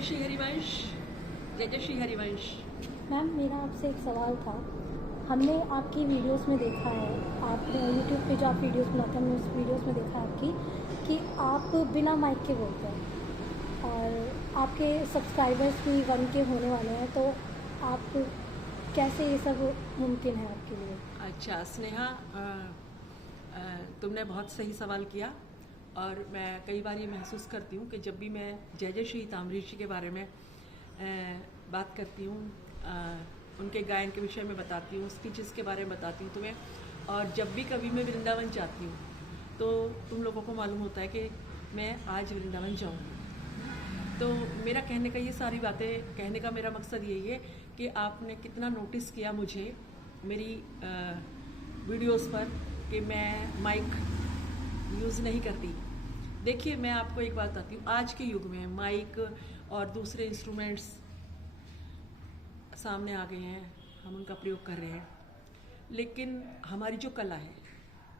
जय श्री हरिवंश। जय जय श्री हरिवंश। मैम, मेरा आपसे एक सवाल था। हमने आपकी वीडियोस में देखा है, आपने यूट्यूब पे जो आप वीडियोस बनाते हैं, हमने उस वीडियोस में देखा है आपकी कि आप बिना माइक के बोलते हैं और आपके सब्सक्राइबर्स भी 1 के होने वाले हैं, तो आप कैसे ये सब मुमकिन है आपके लिए? अच्छा स्नेहा, तुमने बहुत सही सवाल किया और मैं कई बार ये महसूस करती हूँ कि जब भी मैं जय जय श्री ताम्रऋषि के बारे में बात करती हूँ, उनके गायन के विषय में बताती हूँ, स्पीचेस के बारे में बताती हूँ तुम्हें, और जब भी कभी मैं वृंदावन जाती हूँ तो तुम लोगों को मालूम होता है कि मैं आज वृंदावन जाऊँगी। तो मेरा कहने का ये सारी बातें कहने का मेरा मकसद यही है कि आपने कितना नोटिस किया मुझे मेरी वीडियोस पर कि मैं माइक यूज़ नहीं करती। देखिए, मैं आपको एक बात बताती हूँ, आज के युग में माइक और दूसरे इंस्ट्रूमेंट्स सामने आ गए हैं, हम उनका प्रयोग कर रहे हैं, लेकिन हमारी जो कला है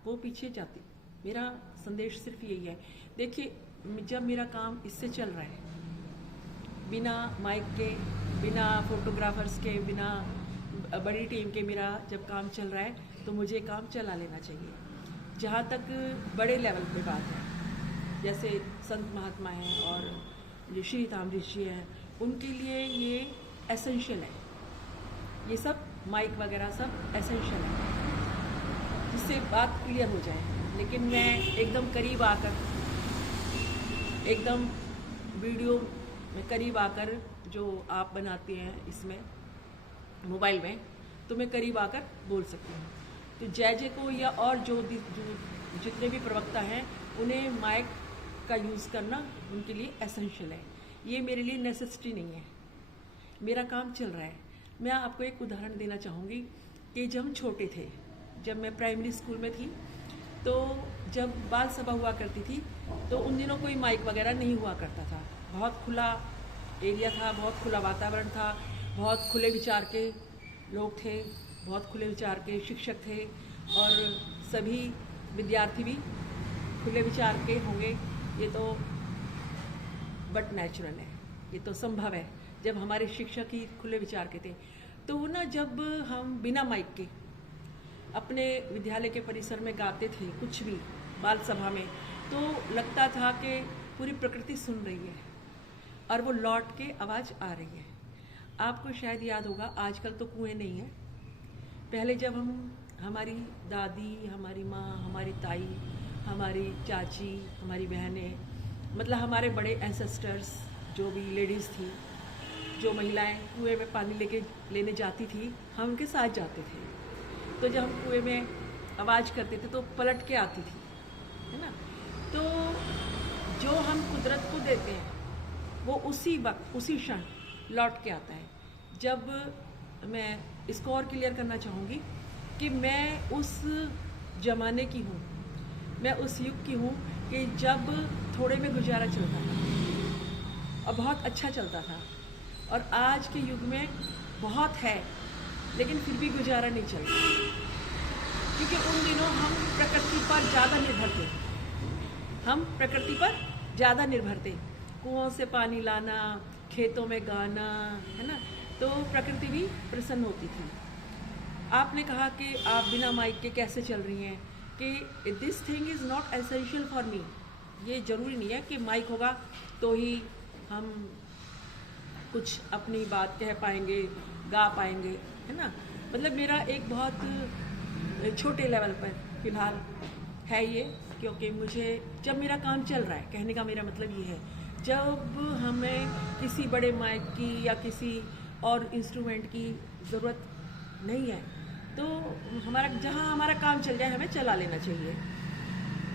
वो पीछे जाती। मेरा संदेश सिर्फ यही है। देखिए, जब मेरा काम इससे चल रहा है, बिना माइक के, बिना फोटोग्राफर्स के, बिना बड़ी टीम के मेरा जब काम चल रहा है, तो मुझे काम चला लेना चाहिए। जहाँ तक बड़े लेवल पे बात है, जैसे संत महात्मा हैं और जो श्री ताम्रऋषि हैं, उनके लिए ये एसेंशियल है, ये सब माइक वगैरह सब एसेंशियल है, जिससे बात क्लियर हो जाए। लेकिन मैं एकदम करीब आकर, एकदम वीडियो में करीब आकर, जो आप बनाते हैं इसमें मोबाइल में, तो मैं करीब आकर बोल सकती हूँ। तो जय जय को या और जो जितने भी प्रवक्ता हैं, उन्हें माइक का यूज़ करना उनके लिए एसेंशियल है। ये मेरे लिए नेसेसिटी नहीं है, मेरा काम चल रहा है। मैं आपको एक उदाहरण देना चाहूँगी कि जब हम छोटे थे, जब मैं प्राइमरी स्कूल में थी, तो जब बाल सभा हुआ करती थी, तो उन दिनों कोई माइक वगैरह नहीं हुआ करता था। बहुत खुला एरिया था, बहुत खुला वातावरण था, बहुत खुले विचार के लोग थे, बहुत खुले विचार के शिक्षक थे, और सभी विद्यार्थी भी खुले विचार के होंगे, ये तो बट नेचुरल है, ये तो संभव है। जब हमारे शिक्षक ही खुले विचार के थे, तो वो ना, जब हम बिना माइक के अपने विद्यालय के परिसर में गाते थे कुछ भी बाल सभा में, तो लगता था कि पूरी प्रकृति सुन रही है और वो लौट के आवाज़ आ रही है। आपको शायद याद होगा, आजकल तो कुएं नहीं है। पहले जब हमारी दादी, हमारी माँ, हमारी ताई, हमारी चाची, हमारी बहनें, मतलब हमारे बड़े एंसेस्टर्स, जो भी लेडीज़ थी, जो महिलाएं कुएं में पानी लेने जाती थी, हम उनके साथ जाते थे। तो जब हम कुएं में आवाज़ करते थे तो पलट के आती थी, है ना। तो जो हम कुदरत को देते हैं वो उसी वक्त, उसी क्षण लौट के आता है। जब मैं इसको और क्लियर करना चाहूँगी कि मैं उस ज़माने की हूँ, मैं उस युग की हूँ कि जब थोड़े में गुजारा चलता था और बहुत अच्छा चलता था, और आज के युग में बहुत है लेकिन फिर भी गुजारा नहीं चलता, क्योंकि उन दिनों हम प्रकृति पर ज़्यादा निर्भर थे। हम प्रकृति पर ज़्यादा निर्भर थे, कुओं से पानी लाना, खेतों में गाना, है ना, तो प्रकृति भी प्रसन्न होती थी। आपने कहा कि आप बिना माइक के कैसे चल रही हैं, कि this thing is not essential for me. ये ज़रूरी नहीं है कि माइक होगा तो ही हम कुछ अपनी बात कह पाएंगे, गा पाएंगे, है ना। मतलब मेरा एक बहुत छोटे लेवल पर फिलहाल है ये, क्योंकि मुझे, जब मेरा काम चल रहा है, कहने का मेरा मतलब ये है, जब हमें किसी बड़े माइक की या किसी और इंस्ट्रूमेंट की ज़रूरत नहीं है, तो जहाँ हमारा काम चल जाए, हमें चला लेना चाहिए।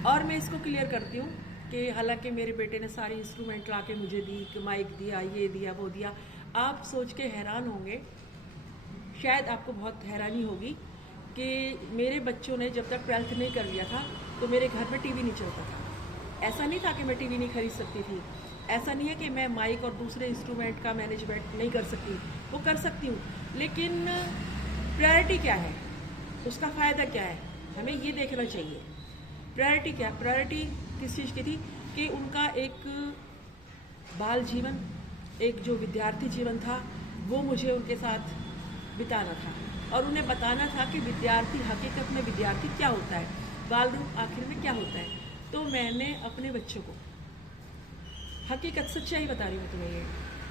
और मैं इसको क्लियर करती हूँ कि हालांकि मेरे बेटे ने सारी इंस्ट्रूमेंट ला के मुझे दी, कि माइक दिया, ये दिया, वो दिया। आप सोच के हैरान होंगे, शायद आपको बहुत हैरानी होगी, कि मेरे बच्चों ने जब तक 12th नहीं कर लिया था, तो मेरे घर में टीवी नहीं चलता था। ऐसा नहीं था कि मैं टीवी नहीं खरीद सकती थी, ऐसा नहीं है कि मैं माइक और दूसरे इंस्ट्रूमेंट का मैनेजमेंट नहीं कर सकती, वो कर सकती हूँ, लेकिन प्रायोरिटी क्या है, उसका फ़ायदा क्या है, हमें ये देखना चाहिए। प्रायोरिटी क्या, प्रायोरिटी किस चीज़ की थी, कि उनका एक बाल जीवन एक जो विद्यार्थी जीवन था वो मुझे उनके साथ बिताना था और उन्हें बताना था कि विद्यार्थी हकीकत में विद्यार्थी क्या होता है, बाल रूप आखिर में क्या होता है। तो मैंने अपने बच्चों को हकीकत सच्चाई बता रही हूँ तुम्हें, ये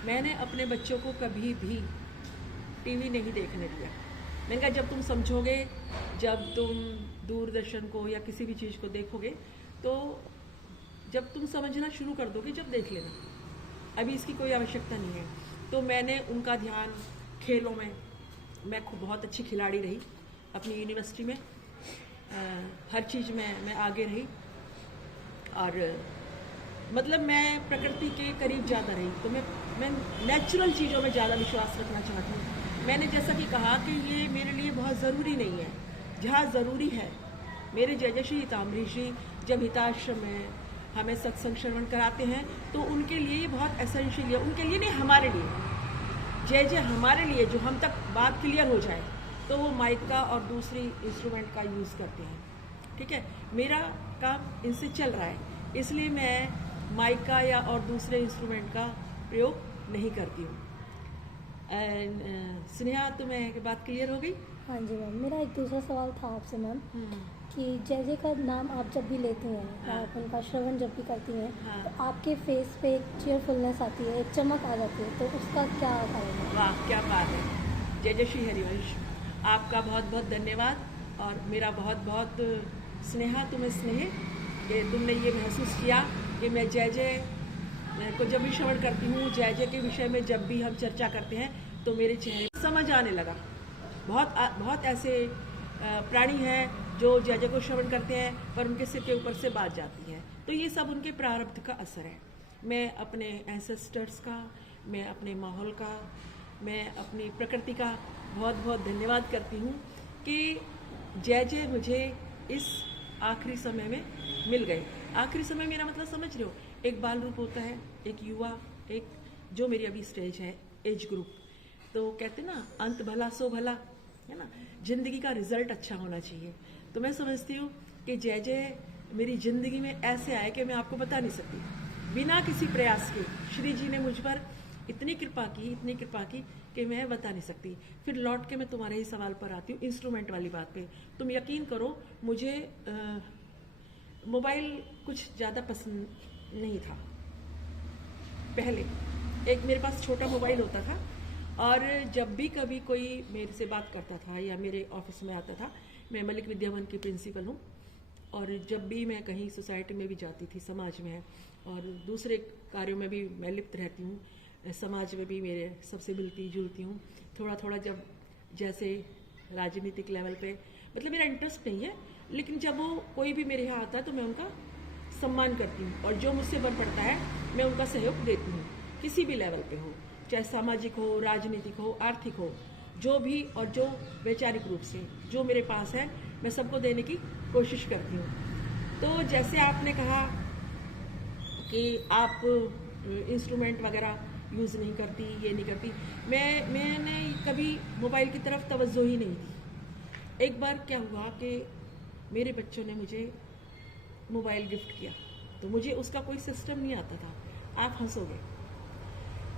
मैंने अपने बच्चों को कभी भी टीवी नहीं देखने दिया। मैंने कहा जब तुम समझोगे, जब तुम दूरदर्शन को या किसी भी चीज़ को देखोगे, तो जब तुम समझना शुरू कर दोगे जब देख लेना, अभी इसकी कोई आवश्यकता नहीं है। तो मैंने उनका ध्यान खेलों में, मैं खूब बहुत अच्छी खिलाड़ी रही अपनी यूनिवर्सिटी में, हर चीज़ में मैं आगे रही और मतलब मैं प्रकृति के करीब ज़्यादा रही। तो मैं नेचुरल चीज़ों में ज़्यादा विश्वास रखना चाहती हूँ। मैंने जैसा कि कहा कि ये मेरे लिए बहुत ज़रूरी नहीं है, जहाँ ज़रूरी है मेरे जयश्री हिताम्बरी जी जब हिताश्रम में हमें सत्संग श्रवण कराते हैं तो उनके लिए ये बहुत एसेंशियल है, उनके लिए नहीं हमारे लिए। जय जय हमारे लिए, जो हम तक बात क्लियर हो जाए तो वो माइक का और दूसरी इंस्ट्रूमेंट का यूज़ करते हैं। ठीक है, मेरा काम इनसे चल रहा है, इसलिए मैं माइक का या और दूसरे इंस्ट्रूमेंट का प्रयोग नहीं करती हूँ। स्नेहा, तुम्हें बात क्लियर हो गई? हाँ जी मैम, मेरा एक दूसरा सवाल था आपसे मैम कि जय जय का नाम आप जब भी लेती हैं, हाँ। आप उनका श्रवण जब भी करती हैं, हाँ। तो आपके फेस पे एक चीयरफुलनेस आती है, एक चमक आ जाती है, तो उसका क्या कारण है? वाह, क्या बात है। जय श्री हरिवंश, आपका बहुत बहुत धन्यवाद और मेरा बहुत बहुत स्नेहा तुम्हें स्नेह कि तुमने ये महसूस किया कि मैं जय जय को जब भी श्रवण करती हूँ, जय जय के विषय में जब भी हम चर्चा करते हैं तो मेरे चेहरे समझ आने लगा। बहुत ऐसे प्राणी हैं जो जय जय को श्रवण करते हैं पर उनके सिर के ऊपर से बात जाती है, तो ये सब उनके प्रारब्ध का असर है। मैं अपने एंसेस्टर्स का, मैं अपने माहौल का, मैं अपनी प्रकृति का बहुत बहुत धन्यवाद करती हूँ कि जय जय मुझे इस आखिरी समय में मिल गए। आखिरी समय मेरा मतलब समझ रहे हो, एक बाल रूप होता है, एक युवा, एक जो मेरी अभी स्टेज है एज ग्रुप, तो कहते ना अंत भला सो भला, है ना, जिंदगी का रिजल्ट अच्छा होना चाहिए। तो मैं समझती हूँ कि जय जय मेरी जिंदगी में ऐसे आए कि मैं आपको बता नहीं सकती, बिना किसी प्रयास के श्री जी ने मुझ पर इतनी कृपा की कि मैं बता नहीं सकती। फिर लौट के मैं तुम्हारे ही सवाल पर आती हूँ, इंस्ट्रूमेंट वाली बात पे। तुम यकीन करो, मुझे मोबाइल कुछ ज़्यादा पसंद नहीं था। पहले एक मेरे पास छोटा मोबाइल होता था और जब भी कभी कोई मेरे से बात करता था या मेरे ऑफिस में आता था, मैं मलिक विद्यावन की प्रिंसिपल हूँ, और जब भी मैं कहीं सोसाइटी में भी जाती थी, समाज में और दूसरे कार्यों में भी मैं लिप्त रहती हूँ, समाज में भी मेरे सबसे मिलती जुलती हूँ थोड़ा थोड़ा। जब जैसे राजनीतिक लेवल पे मतलब मेरा इंटरेस्ट नहीं है, लेकिन जब वो कोई भी मेरे यहाँ आता है तो मैं उनका सम्मान करती हूँ और जो मुझसे बन पड़ता है मैं उनका सहयोग देती हूँ, किसी भी लेवल पे हो, चाहे सामाजिक हो, राजनीतिक हो, आर्थिक हो, जो भी, और जो वैचारिक रूप से जो मेरे पास है मैं सबको देने की कोशिश करती हूँ। तो जैसे आपने कहा कि आप इंस्ट्रूमेंट वगैरह यूज़ नहीं करती, ये नहीं करती, मैंने कभी मोबाइल की तरफ तवज्जो ही नहीं दी। एक बार क्या हुआ कि मेरे बच्चों ने मुझे मोबाइल गिफ्ट किया, तो मुझे उसका कोई सिस्टम नहीं आता था। आप हंसोगे।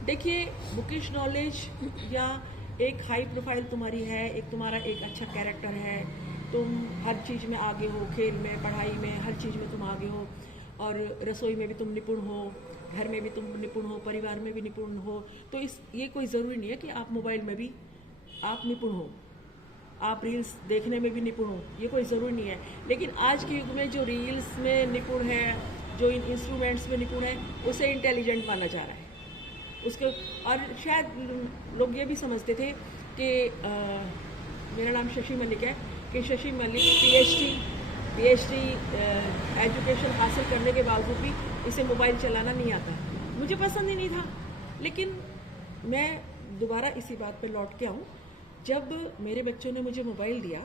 देखिए, बुकिश नॉलेज या एक हाई प्रोफाइल तुम्हारी है, एक तुम्हारा एक अच्छा कैरेक्टर है, तुम हर चीज़ में आगे हो, खेल में, पढ़ाई में, हर चीज़ में तुम आगे हो, और रसोई में भी तुम निपुण हो, घर में भी तुम निपुण हो, परिवार में भी निपुण हो, तो ये कोई ज़रूरी नहीं है कि आप मोबाइल में भी आप निपुण हो, आप रील्स देखने में भी निपुण हो, ये कोई ज़रूरी नहीं है। लेकिन आज के युग में जो रील्स में निपुण है, जो इन इंस्ट्रूमेंट्स में निपुण है, उसे इंटेलिजेंट माना जा रहा है उसको। और शायद लोग ये भी समझते थे कि मेरा नाम शशि मलिक है, कि शशि मलिक पीएचडी एजुकेशन हासिल करने के बावजूद भी इसे मोबाइल चलाना नहीं आता है। मुझे पसंद ही नहीं था। लेकिन मैं दोबारा इसी बात पर लौट के आऊँ, जब मेरे बच्चों ने मुझे मोबाइल दिया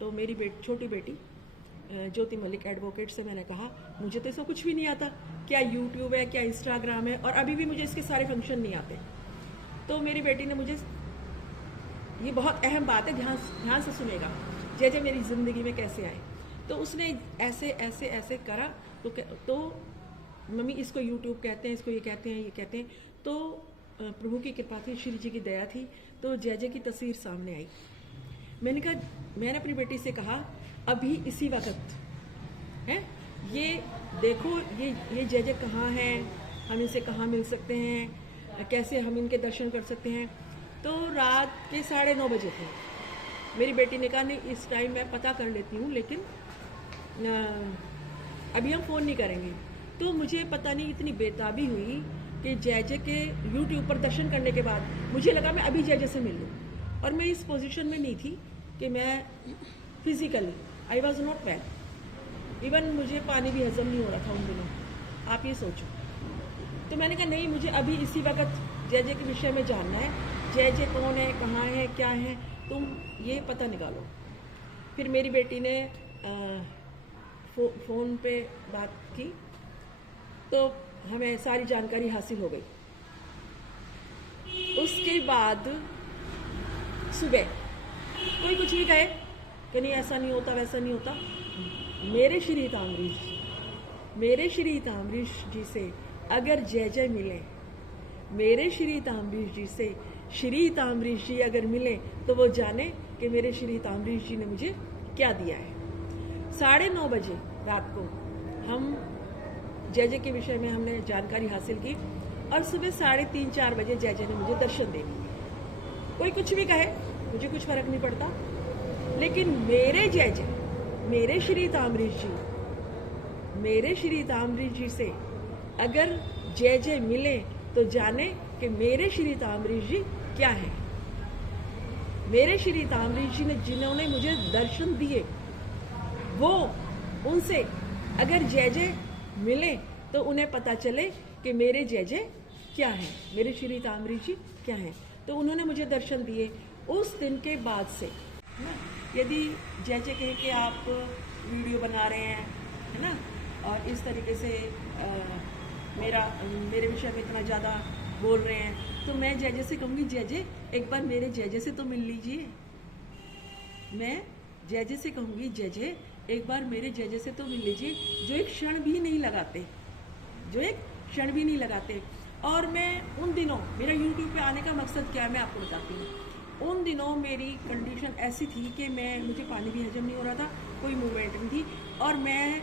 तो मेरी छोटी बेटी ज्योति मलिक एडवोकेट से मैंने कहा, मुझे तो इसका कुछ भी नहीं आता, क्या यूट्यूब है, क्या इंस्टाग्राम है, और अभी भी मुझे इसके सारे फंक्शन नहीं आते। तो मेरी बेटी ने मुझे, ये बहुत अहम बात है, ध्यान से सुनेगा, जैसे मेरी ज़िंदगी में कैसे आए, तो उसने ऐसे ऐसे ऐसे करा तो मम्मी इसको यूट्यूब कहते हैं, इसको ये कहते हैं, ये कहते हैं। तो प्रभु की कृपा थी, श्री जी की दया थी, तो जय की तस्वीर सामने आई। मैंने अपनी बेटी से कहा अभी इसी वक्त है, ये देखो ये जय कहाँ है, हम इनसे कहाँ मिल सकते हैं, कैसे हम इनके दर्शन कर सकते हैं। तो रात के 9:30 बजे थे। मेरी बेटी ने कहा नहीं इस टाइम मैं पता कर लेती हूँ, लेकिन अभी हम फ़ोन नहीं करेंगे। तो मुझे पता नहीं इतनी बेताबी हुई कि जय के यूट्यूब पर दर्शन करने के बाद मुझे लगा मैं अभी जय से मिल लूँ, और मैं इस पोजीशन में नहीं थी कि मैं physically I was not well, even मुझे पानी भी हजम नहीं हो रहा था उन दिनों, आप ये सोचो। तो मैंने कहा नहीं, मुझे अभी इसी वक्त जय के विषय में जानना है, जय कौन है, कहाँ है, क्या है, तुम ये पता निकालो। फिर मेरी बेटी ने फ़ोन पे बात की, तो हमें सारी जानकारी हासिल हो गई। उसके बाद सुबह कोई कुछ भी कहे कि नहीं ऐसा नहीं होता, वैसा नहीं होता, मेरे श्री ताम्रीश जी से अगर जय मिले, मेरे श्री ताम्रीश जी से श्री ताम्रीश जी अगर मिले, तो वो जाने कि मेरे श्री ताम्रीश जी ने मुझे क्या दिया है। 9:30 बजे रात को हम जय के विषय में हमने जानकारी हासिल की, और सुबह 3:30-4 बजे जय ने मुझे दर्शन दे दिए। कोई कुछ भी कहे, मुझे कुछ फर्क नहीं पड़ता, लेकिन मेरे जय मेरे श्री ताम्रीश जी से अगर जय मिले, तो जाने कि मेरे श्री ताम्रीश जी क्या है। मेरे श्री ताम्रीश जी ने जिन्होंने मुझे दर्शन दिए, वो उनसे अगर जय मिले, तो उन्हें पता चले कि मेरे जय क्या है, मेरे श्री ताम्रीश जी क्या है। तो उन्होंने मुझे दर्शन दिए। उस दिन के बाद से यदि जय कहे कि आप वीडियो बना रहे हैं, है ना, और इस तरीके से मेरे विषय में इतना ज़्यादा बोल रहे हैं, तो मैं जय से कहूँगी जय एक बार मेरे जय से तो मिल लीजिए। मैं जय से कहूँगी जय एक बार मेरे जय से तो मिल लीजिए, जो एक क्षण भी नहीं लगाते। और मैं उन दिनों, मेरा यूट्यूब पे आने का मकसद क्या है मैं आपको बताती हूँ। उन दिनों मेरी कंडीशन ऐसी थी कि मुझे पानी भी हजम नहीं हो रहा था, कोई मूवमेंट नहीं थी, और मैं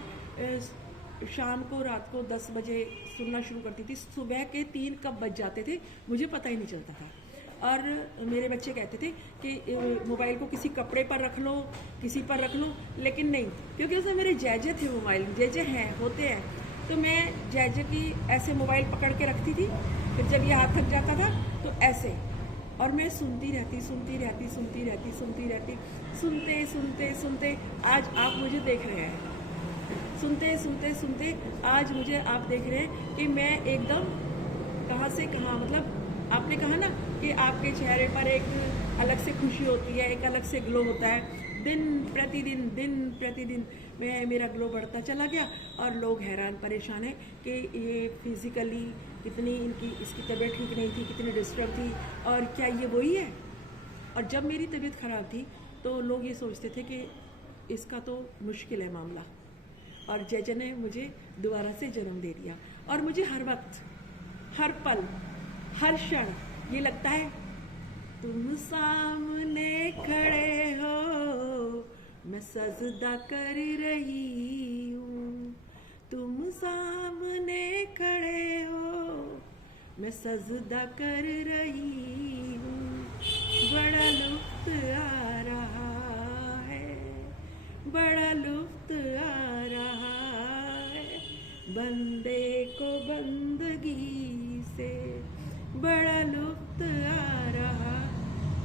शाम को रात को 10 बजे सुनना शुरू करती थी। सुबह के 3 कब बज जाते थे मुझे पता ही नहीं चलता था। और मेरे बच्चे कहते थे कि मोबाइल को किसी कपड़े पर रख लो, किसी पर रख लो, लेकिन नहीं, क्योंकि उसमें मेरे जय थे, मोबाइल जय होते हैं। तो मैं जय की ऐसे मोबाइल पकड़ के रखती थी, फिर जब ये हाथ थक जाता था तो ऐसे, और मैं सुनती रहती। सुनते आज आप मुझे देख रहे हैं। सुनते आज मुझे आप देख रहे हैं कि मैं एकदम कहाँ से कहाँ, मतलब आपने कहा ना कि आपके चेहरे पर एक अलग से खुशी होती है, एक अलग से ग्लो होता है। दिन प्रतिदिन मेरा ग्लो बढ़ता चला गया, और लोग हैरान परेशान हैं कि ये फिज़िकली कितनी इसकी तबीयत ठीक नहीं थी, कितनी डिस्टर्ब थी, और क्या ये वही है। और जब मेरी तबीयत ख़राब थी तो लोग ये सोचते थे कि इसका तो मुश्किल है मामला, और जय ने मुझे दोबारा से जन्म दे दिया। और मुझे हर वक्त, हर पल, हर क्षण ये लगता है तुम सामने खड़े हो, मैं सजदा कर रही हूँ। तुम सामने खड़े हो, मैं सजदा कर रही हूँ। बड़ा लुत्फ आ रहा है, बड़ा लुत्फ आ रहा है, बंदे को बंदगी से बड़ा लुत्फ आ रहा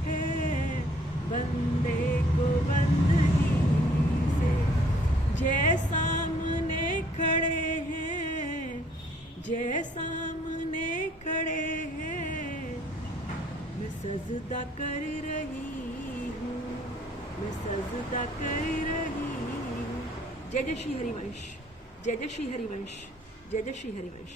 है, बंदे को बंदगी से। जय सामने खड़े हैं, जय सामने खड़े हैं, मैं सजदा कर रही हूँ, मैं सजदा कर रही हूँ। जय श्री हरिवंश, जय श्री हरिवंश, जय श्री हरिवंश।